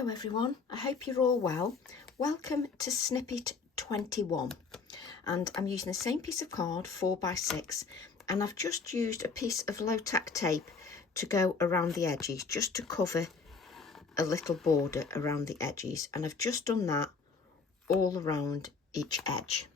Hello everyone, I hope you're all well. Welcome to Snippet 21, and I'm using the same piece of card 4x6, and I've just used a piece of low tack tape to go around the edges, just to cover a little border around the edges, and I've just done that all around each edge.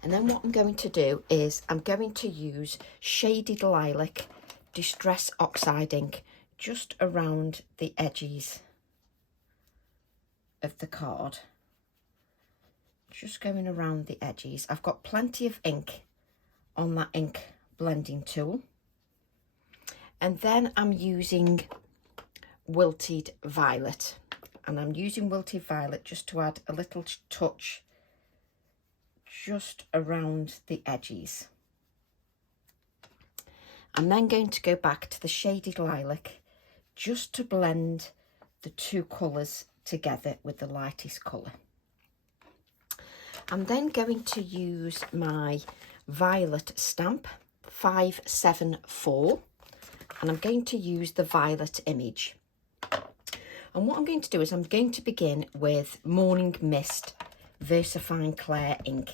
And then what I'm going to do is I'm going to use Shaded Lilac Distress Oxide ink just around the edges of the card, just going around the edges. I've got plenty of ink on that ink blending tool, and then I'm using Wilted Violet, and I'm using Wilted Violet just to add a little touch just around the edges. I'm then going to go back to the Shaded Lilac just to blend the two colours together with the lightest colour. I'm then going to use my Violet stamp 574, and I'm going to use the Violet image. And what I'm going to do is I'm going to begin with Morning Mist VersaFine Clair ink,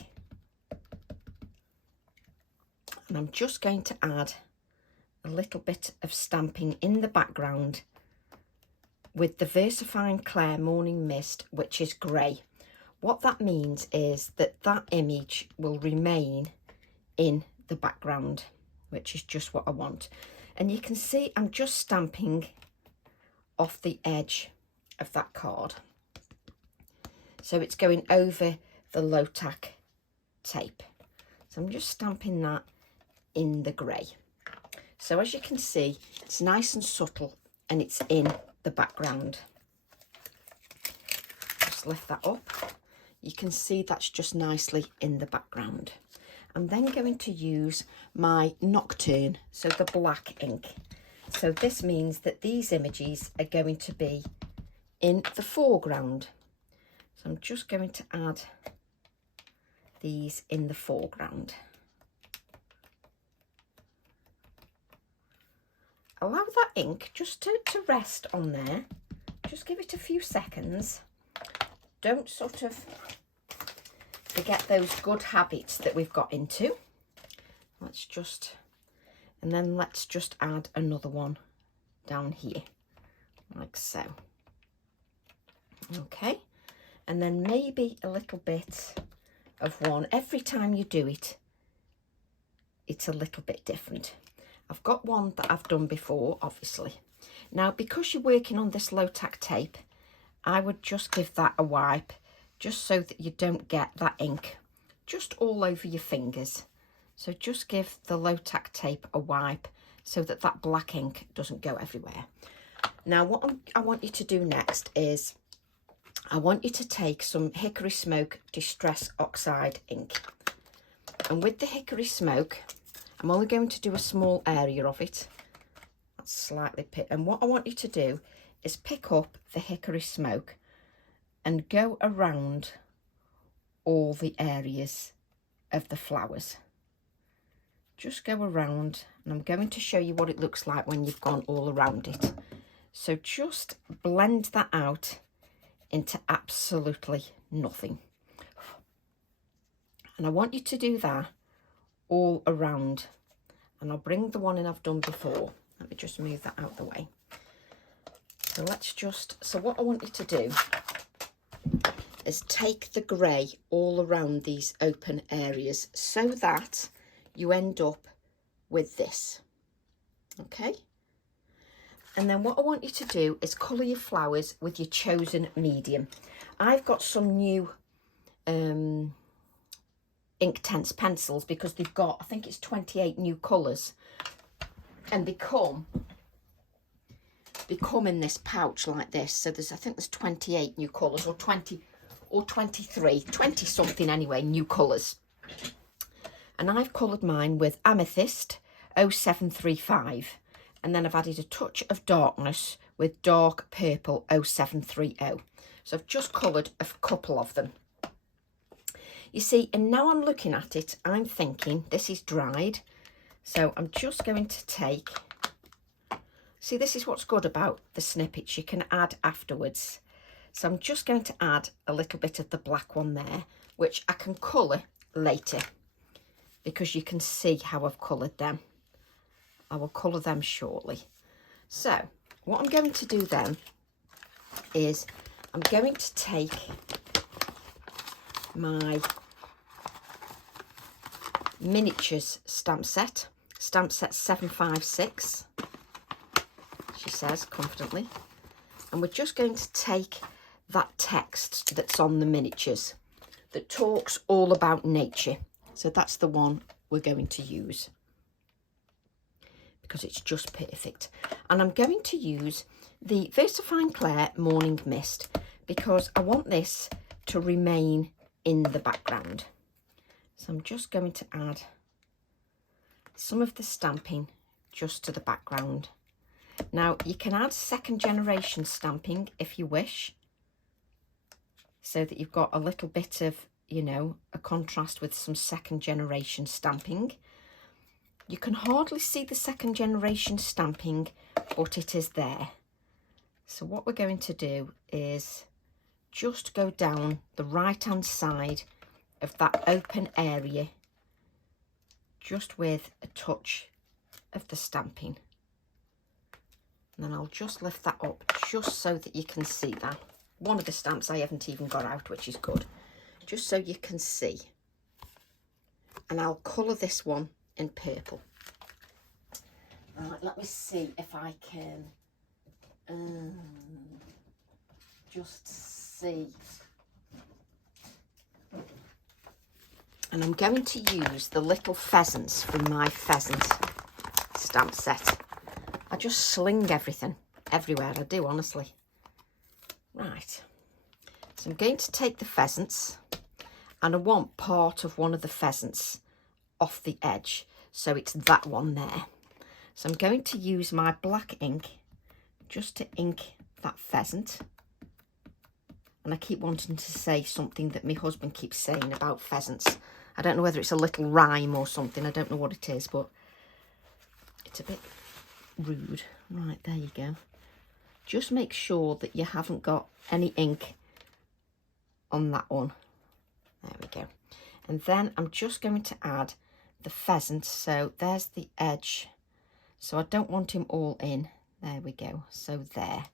and I'm just going to add a little bit of stamping in the background with the VersaFine Clair Morning Mist, which is grey. What that means is that that image will remain in the background, which is just what I want. And you can see I'm just stamping off the edge of that card, so it's going over the low tack tape. So I'm just stamping that in the grey. So as you can see, it's nice and subtle and it's in the background. Just lift that up. You can see that's just nicely in the background. I'm then going to use my Nocturne, so the black ink. So this means that these images are going to be in the foreground. So I'm just going to add these in the foreground. Allow that ink just to rest on there. Just give it a few seconds. Don't sort of forget those good habits that we've got into. Let's just add another one down here, like so. Okay, and then maybe a little bit of one. Every time you do it, it's a little bit different. I've got one that I've done before, obviously. Now, because you're working on this low tack tape, I would just give that a wipe, just so that you don't get that ink just all over your fingers. So just give the low tack tape a wipe so that that black ink doesn't go everywhere. Now, what I want you to do next is I want you to take some Hickory Smoke Distress Oxide ink. And with the Hickory Smoke, I'm only going to do a small area of it. That's slightly picked. And what I want you to do is pick up the Hickory Smoke and go around all the areas of the flowers. Just go around, and I'm going to show you what it looks like when you've gone all around it. So just blend that out into absolutely nothing. And I want you to do that all around, and I'll bring the one in I've done before. Let me just move that out of the way. So what I want you to do is take the grey all around these open areas so that you end up with this. Okay, and then what I want you to do is colour your flowers with your chosen medium. I've got some new Inktense pencils, because they've got, I think it's 28 new colours, and they come in this pouch like this. So I think there's 28 new colours, or 20 or 23, 20 something anyway, new colours. And I've coloured mine with Amethyst 0735, and then I've added a touch of darkness with Dark Purple 0730. So I've just coloured a couple of them. You see, and now I'm looking at it, I'm thinking this is dried. So I'm just going to take See, this is what's good about the snippets. You can add afterwards. So I'm just going to add a little bit of the black one there, which I can colour later, because you can see how I've coloured them. I will colour them shortly. So what I'm going to do then is I'm going to take my miniatures stamp set 756, she says confidently, and we're just going to take that text that's on the miniatures that talks all about nature. So that's the one we're going to use because it's just perfect. And I'm going to use the Versafine Clair Morning Mist because I want this to remain in the background. So I'm just going to add some of the stamping just to the background. Now you can add second generation stamping if you wish, so that you've got a little bit of, you know, a contrast with some second generation stamping. You can hardly see the second generation stamping, but it is there. So what we're going to do is just go down the right hand side of that open area, just with a touch of the stamping. And then I'll just lift that up just so that you can see that. One of the stamps I haven't even got out, which is good, just so you can see. And I'll colour this one in purple. Right, let me see if I can just see. And I'm going to use the little pheasants from my Pheasant stamp set. I just sling everything everywhere, I do, honestly. Right, so I'm going to take the pheasants, and I want part of one of the pheasants off the edge, so it's that one there. So I'm going to use my black ink just to ink that pheasant. And I keep wanting to say something that my husband keeps saying about pheasants. I don't know whether it's a little rhyme or something, I don't know what it is, but it's a bit rude. Right, there you go. Just make sure that you haven't got any ink on that one. There we go. And then I'm just going to add the pheasant. So there's the edge. So I don't want him all in. There we go. So there.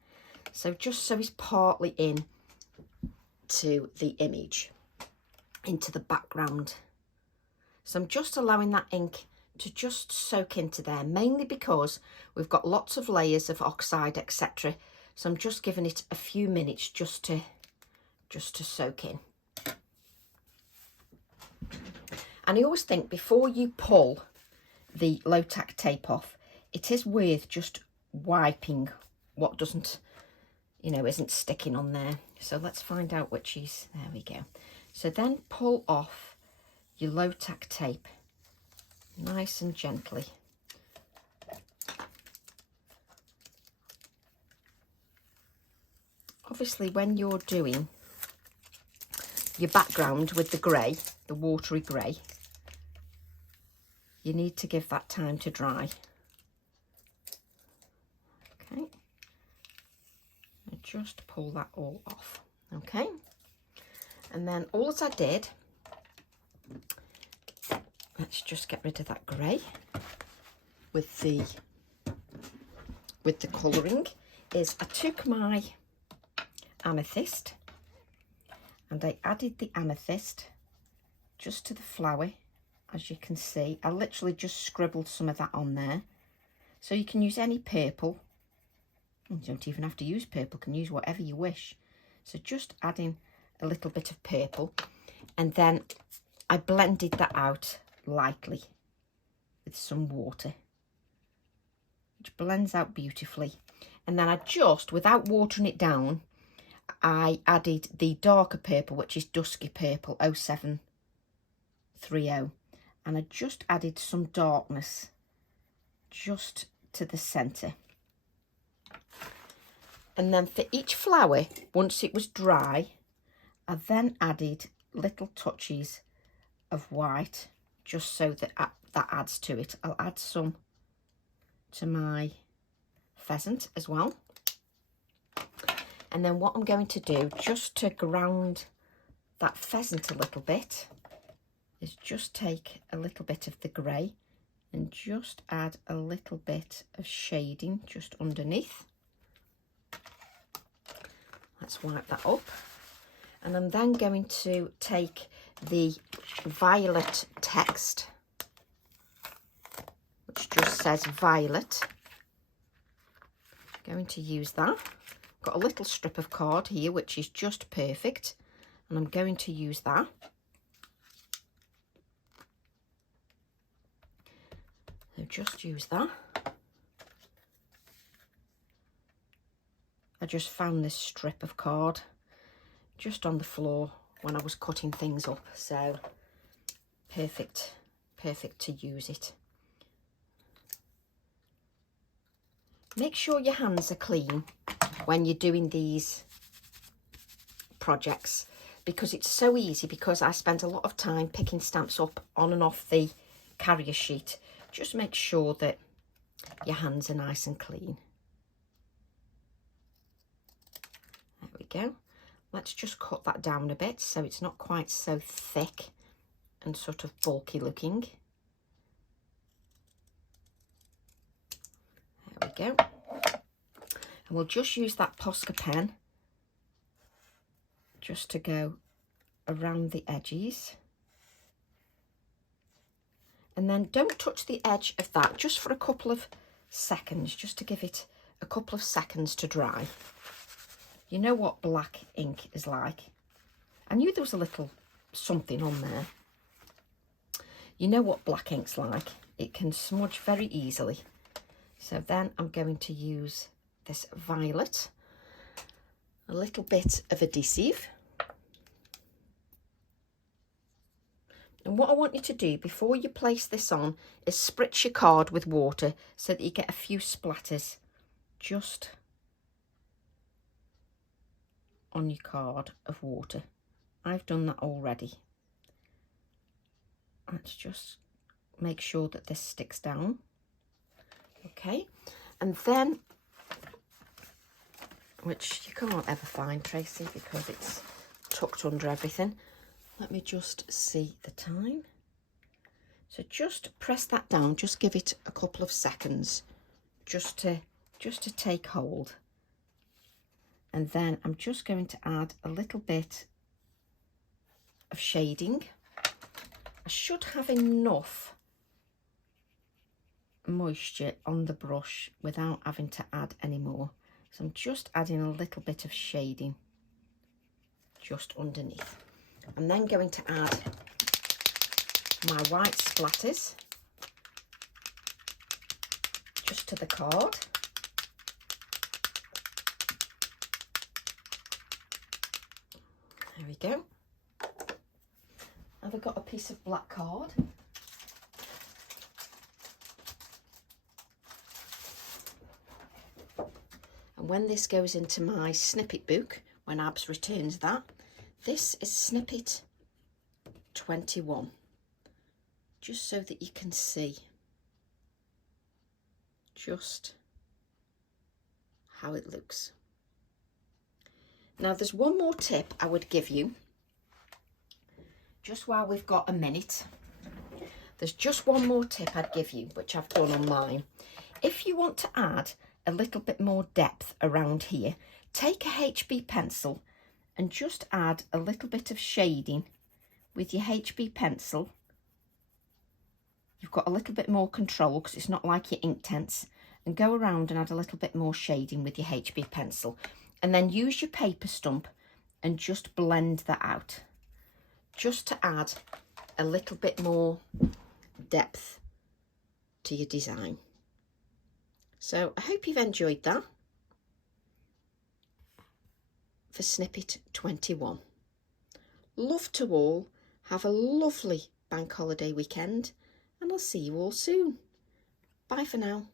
So just so he's partly in to the image, into the background. So I'm just allowing that ink to just soak into there, mainly because we've got lots of layers of oxide, etc. So I'm just giving it a few minutes just to soak in. And I always think before you pull the low tack tape off, it is worth just wiping what doesn't, you know, isn't sticking on there. So let's find out which is, there we go. So then pull off your low tack tape nice and gently. Obviously when you're doing your background with the grey, the watery grey, you need to give that time to dry. Okay, and just pull that all off. Okay, and then all that I did, let's just get rid of that grey with the colouring, is I took my amethyst and I added the amethyst just to the flower. As you can see, I literally just scribbled some of that on there. So you can use any purple. You don't even have to use purple, you can use whatever you wish. So just adding a little bit of purple, and then I blended that out lightly with some water, which blends out beautifully. And then I just, without watering it down, I added the darker purple, which is Dusky Purple 0730, and I just added some darkness just to the centre. And then for each flower, once it was dry, I then added little touches of white, just so that that adds to it. I'll add some to my Pheasant as well. And then what I'm going to do, just to ground that pheasant a little bit, is just take a little bit of the grey and just add a little bit of shading just underneath. Let's wipe that up. And I'm then going to take the violet text, which just says violet. I'm going to use that. Got a little strip of card here, which is just perfect. And I'm going to use that. So just use that. I just found this strip of card just on the floor when I was cutting things up, so perfect to use it. Make sure your hands are clean when you're doing these projects, because it's so easy, because I spent a lot of time picking stamps up on and off the carrier sheet. Just make sure that your hands are nice and clean. There we go. Let's just cut that down a bit so it's not quite so thick and sort of bulky looking. There we go. And we'll just use that Posca pen just to go around the edges. And then don't touch the edge of that, just for a couple of seconds, just to give it a couple of seconds to dry. You know what black ink is like. I knew there was a little something on there. You know what black ink's like. It can smudge very easily. So then I'm going to use this violet, a little bit of adhesive. And what I want you to do before you place this on is spritz your card with water so that you get a few splatters just on your card of water. I've done that already. Let's just make sure that this sticks down. Okay, and then, which you can't ever find, Tracy, because it's tucked under everything. Let me just see the time. So just press that down, just give it a couple of seconds just to take hold. And then I'm just going to add a little bit of shading. I should have enough moisture on the brush without having to add any more. So I'm just adding a little bit of shading just underneath. I'm then going to add my white splatters just to the card. There we go. Have I got a piece of black card? And when this goes into my snippet book, when Abs returns that, this is Snippet 21, just so that you can see just how it looks. Now there's one more tip I would give you, just while we've got a minute. There's just one more tip I'd give you, which I've done on mine. If you want to add a little bit more depth around here, take a HB pencil and just add a little bit of shading with your HB pencil. You've got a little bit more control because it's not like your Inktense, and go around and add a little bit more shading with your HB pencil, and then use your paper stump and just blend that out, just to add a little bit more depth to your design. So I hope you've enjoyed that for Snippet 21. Love to all. Have a lovely bank holiday weekend, and I'll see you all soon. Bye for now.